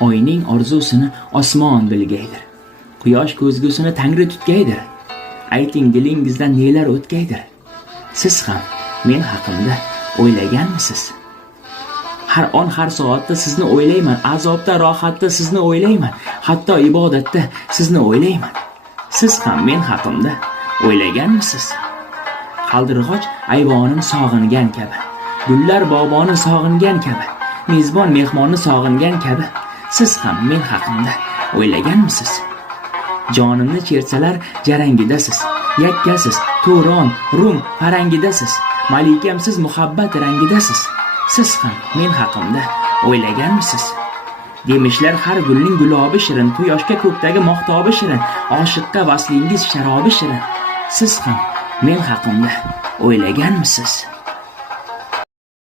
Oyning orzusini osmon bilgaydir. Quyosh ko'zgusini Tangri tutgaydir. Ayting dilingizdan nelar o'tgaydir. Siz ham men haqimda o'ylaganmisiz? Har on har soatda sizni o'ylayman, azobda, rohatda sizni o'ylayman, hatto ibodatda sizni o'ylayman. Siz ham men haqimda o'ylaganmisiz? Qaldirg'och ayvonin sog'ingan kabi, gullar bog'boni sog'ingan kabi, mezbon mehmonni sog'ingan kabi, siz ham men haqimda o'ylaganmisiz? Jonimni chertsalar jarangidasiz, yakkasiz, Turon, Rum farangidasiz, malikamsiz muhabbat rangidasiz. Siz ham men haqimda o'ylaganmisiz? Demishlar har gulning gulobi shirin, quyoshga ko'kdagi mahtobi shirin, oshiqqa vaslingiz sharobi shirin. Siz ham men haqimda o'ylaganmisiz?